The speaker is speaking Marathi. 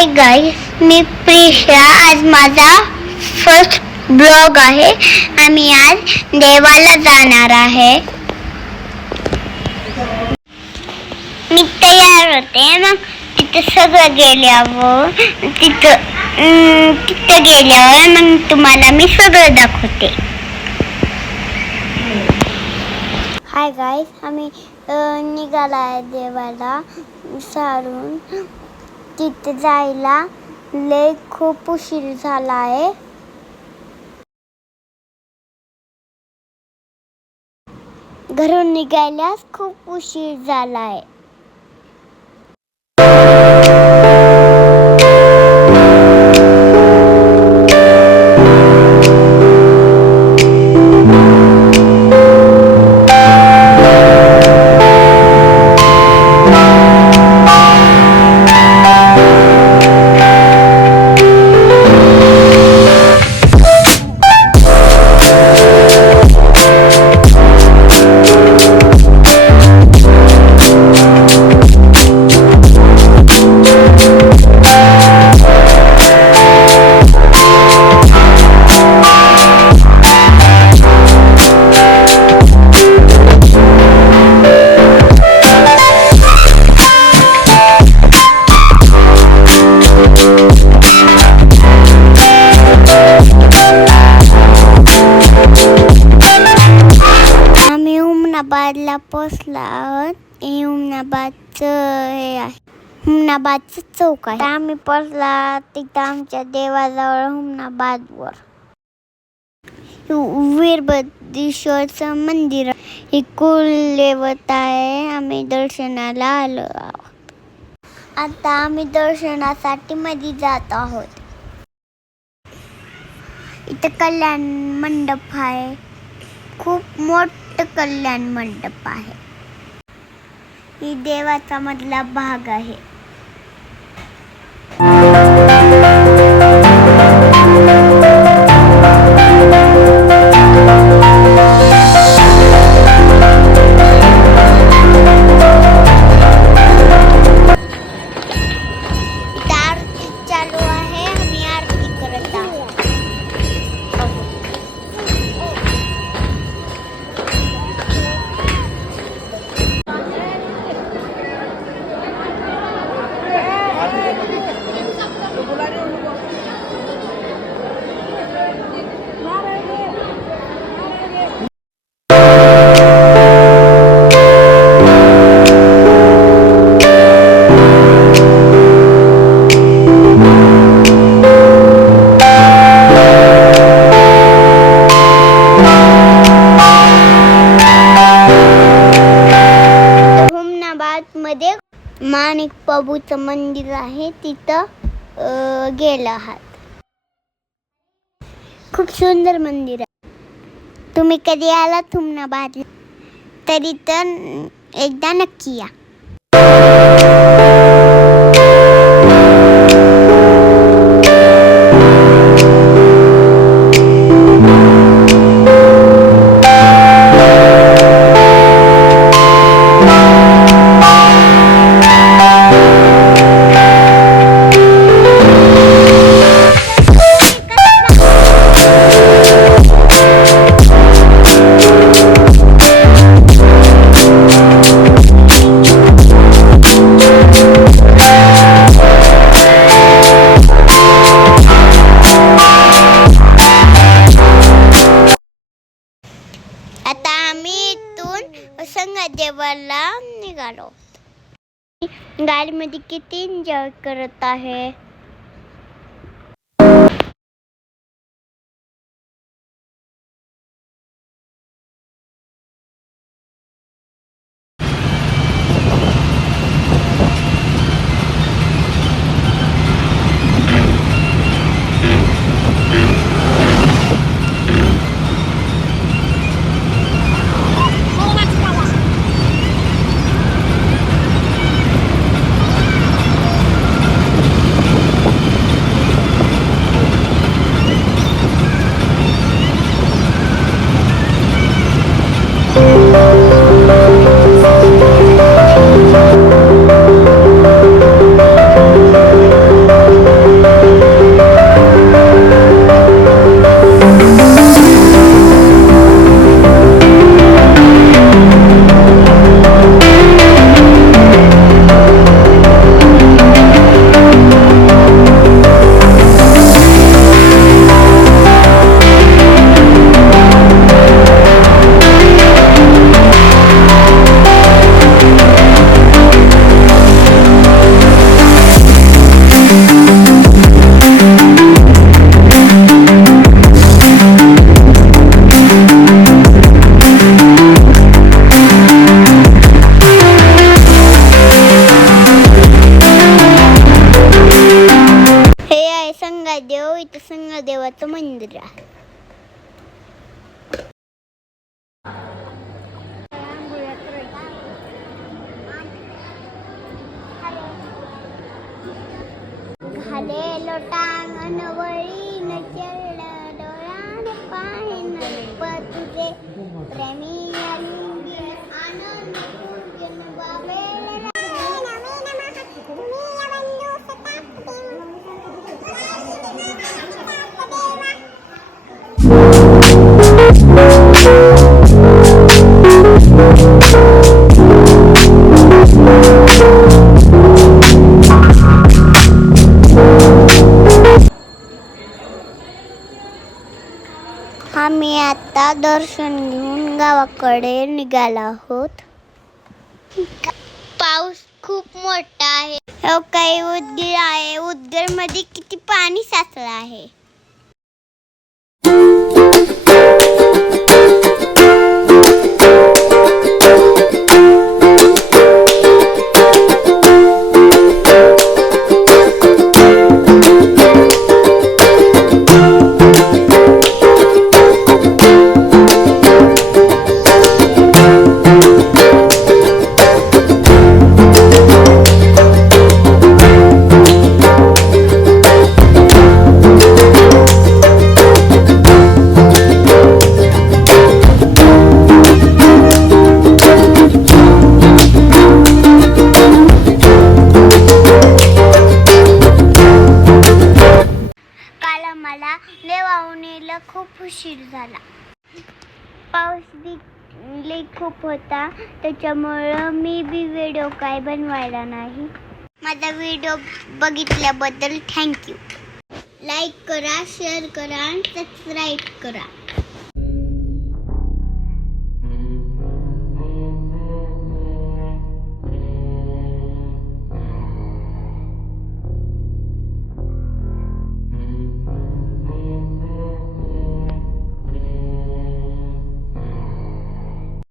हाय गाईस मी प्रिशा. आज माझा फर्स्ट ब्लॉग आहे. आम्ही आज देवाला जाणार आहे. मी तयार होते. मग तिथं सगळं गेल्यावर तिथं तिथं गेल्यावर मग तुम्हाला मी सगळं दाखवते. हाय गाईस आम्ही निघाला आहे देवाला. सारून. तिथे जायला लय खूप उशीर झाला आहे. घरून निघायलाच खूप उशीर झाला आहे. हुमनाबादला पोचलो आहोत हे हुमनाबादचं हे आहे हुमनाबादचं चौक आहे आम्ही पोचला तिथं आमच्या देवाजवळ हुमनाबादवर वीरभद्रेश्वरचं मंदिर हे ही कुलदेवता आहे आम्ही दर्शनाला आलो आहोत आता आम्ही दर्शनासाठी मध्ये जात आहोत इथं कल्याण मंडप आहे खूप मोठं कल्याण मंडप आहे. ही देवाचा मधला भाग आहे. मंदिर आहे तिथं अं, गेलं आहात. खूप सुंदर मंदिर आहे. तुम्ही कधी आला हुमनाबाद तरी तर एकदा नक्की या. देवाला निघालो. गाडीमध्ये किती एन्जॉय करत आहे? Remy आता दर्शन घेऊन गावाकडे निघाला आहोत. पाऊस खूप मोठा आहे. हो, काही उदगीर आहे. उदगीरमध्ये किती पाणी साचलं आहे? लेख खूप होता. त्याच्यामुळं मी बी व्हिडिओ काय बनवायला नाही. माझा व्हिडिओ बघितल्याबद्दल थँक्यू लाईक करा शेअर करा आणि सबस्क्राईब करा.